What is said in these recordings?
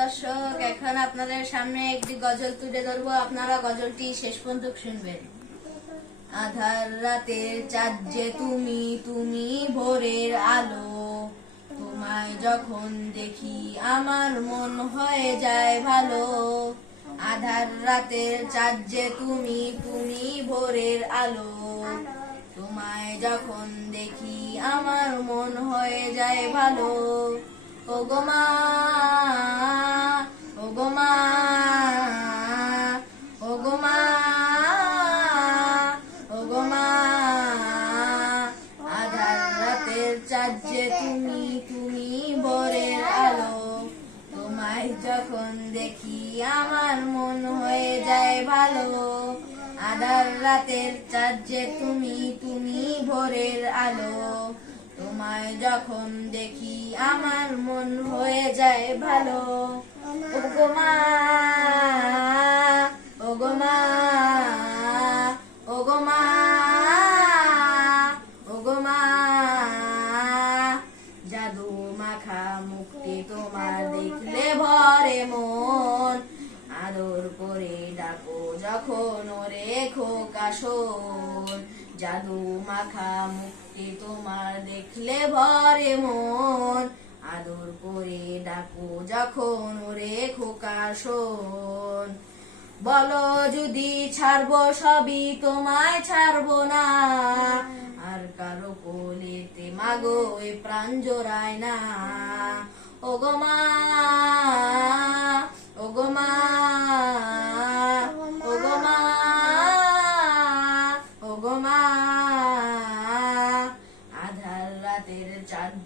দর্শক, এখন আপনাদের সামনে একটি গজল তুলে ধরবো। আপনারা গজলটি শেষ পর্যন্ত শুনবেন। আধার রাতের চাঁদ যে তুমি তুমি ভোরের আলো। তোমায় যখন দেখি আমার মন হয়ে যায় ভালো। আধার রাতের চাঁদ যে তুমি তুমি ভোরের আলো। তোমায় যখন দেখি আমার মন হয়ে যায় ভালো। ও গো মা ও মা ও মা ও মা, আধার রাতের চাঁদ যে তুমি তুমি ভোরের আলো। তোমায় যখন দেখি আমার মন হয়ে যায় ভালো। আধার রাতের চাঁদ যে তুমি তুমি ভোরের আলো। তোমায় যখন দেখি আমার মন হয়ে যায় ভালো। ও জাদু মাখা মুক্তি তোমার দেখলে ভরে মন। আদর করে ডাকো যখন ওরে খোকা শোন। বলো যদি ছাড়বো সবই, তোমায় ছাড়বো না। আর কারও কোলেতে মাগো প্রাণ জোড়ায় না। ও গো মা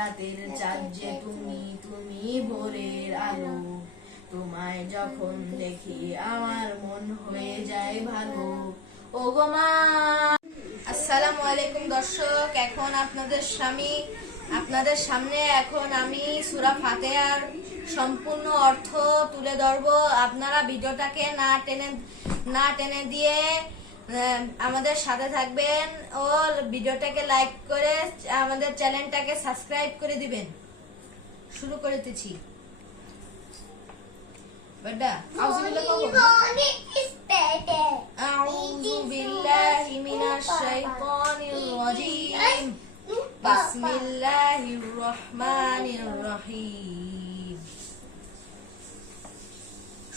রাতের চাঁদ যে তুমি তুমি ভোরের আলো। তোমায় যখন দেখি আমার মন হয়ে যায় ভালো। ও গো মা! আসসালামু আলাইকুম দর্শক, এখন আপনাদের স্বামী, আপনাদের সামনে এখন আমি সুরা ফাতেহার সম্পূর্ণ অর্থ তুলে ধরব। আপনারা ভিডিওটাকে না টেনে না টেনে দিয়ে আমাদের সাথে থাকবেন ও ভিডিওটাকে লাইক করে আমাদের চ্যানেলটাকে সাবস্ক্রাইব করে দিবেন। শুরু করে দিচ্ছি। বাড্ডা আউজুবিল্লাহ আউযু বিল্লাহি মিনাশ শাইতানির রাজিম। বিসমিল্লাহির রহমানির রহিম।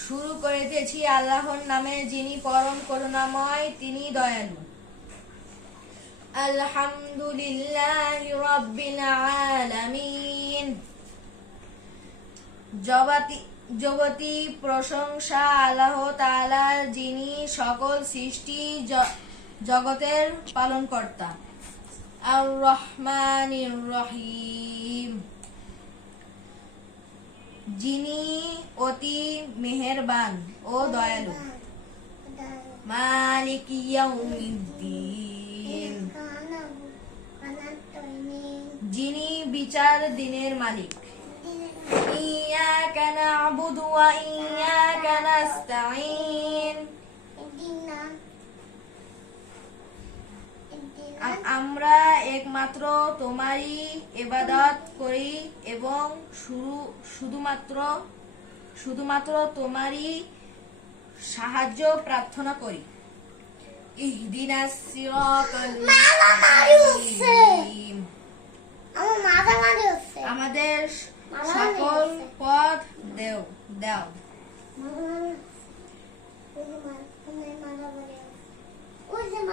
শুরু করিতেছি আল্লাহর নামে, যিনি পরম করুণাময়, তিনি দয়ালু। আলহামদুলিল্লাহ রাব্বিল আলামিন। জগতি জগতি, প্রশংসা আল্লাহ তাআলার যিনি সকল সৃষ্টি জগতের পালনকর্তা। আর রহমানির রহিম। যিনি অতি মেহেরবান ও দয়ালু। মালিক যিনি বিচার দিনের মালিক। ইয়া কেন ওয়া ইয়া কেন একমাত্র তোমারই এবাদত করি এবং শুরু শুধুমাত্র শুধুমাত্র তোমারই সাহায্য প্রার্থনা করি। সিরাতাল মুস্তাকিম। আমার হচ্ছে। আমাদের সকল পথ দেও দাও।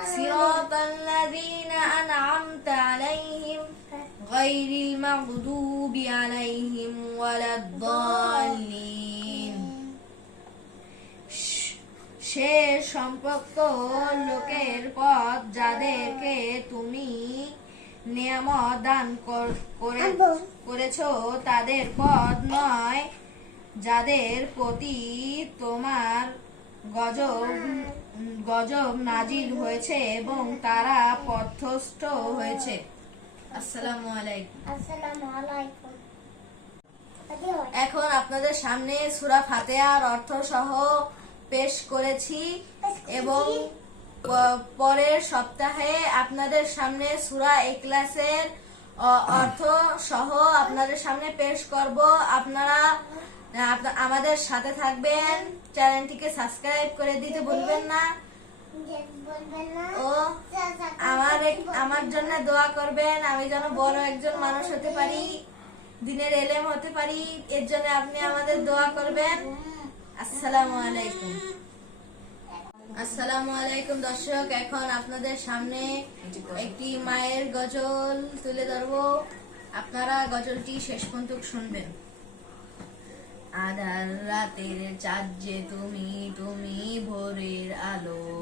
صراط الذين أنعمت عليهم غير المغضوب عليهم ولا الضالين সে সম্পর্ক লোকের পথ যাদেরকে তুমি নিয়ামত দান কর- করে আব্বু। করেছো তাদের পথ নয় যাদের প্রতি তোমার গজব গজব নাজিল হয়েছে এবং তারা পথস্থ হয়েছে। আসসালামু আলাইকুম। আসসালামু আলাইকুম। এখন আপনাদের সামনে সুরা ফাতেহার অর্থ সহ পেশ করেছি। এবং পরের সপ্তাহে আপনাদের সামনে সুরা এক্লাসের অর্থ সহ আপনাদের সামনে পেশ করব। আপনারা আমাদের সাথে থাকবেন। চ্যানেলটিকে সাবস্ক্রাইব করে দিতে ভুলবেন বলবেন না। ও, আমার আমার জন্য দোয়া করবেন, আমি যেন বড় একজন মানুষ হতে পারি, দিনের এলেম হতে পারি, এর জন্য আপনি আমাদের দোয়া করবেন। আসসালামু আলাইকুম। আসসালামু আলাইকুম দর্শক, এখন আপনাদের সামনে একটি মায়ের গজল তুলে ধরবো। আপনারা গজলটি শেষ পর্যন্ত শুনবেন। আধার রাতের চাঁদ যে তুমি তুমি ভোরের আলো।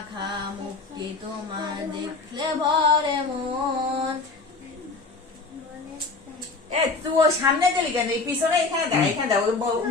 মাখা মুক্তি তোমার দেখলে ভরে মন। এ তুই সামনে গেলি কেন? পিছনে এখানে দেখ এখানে ব-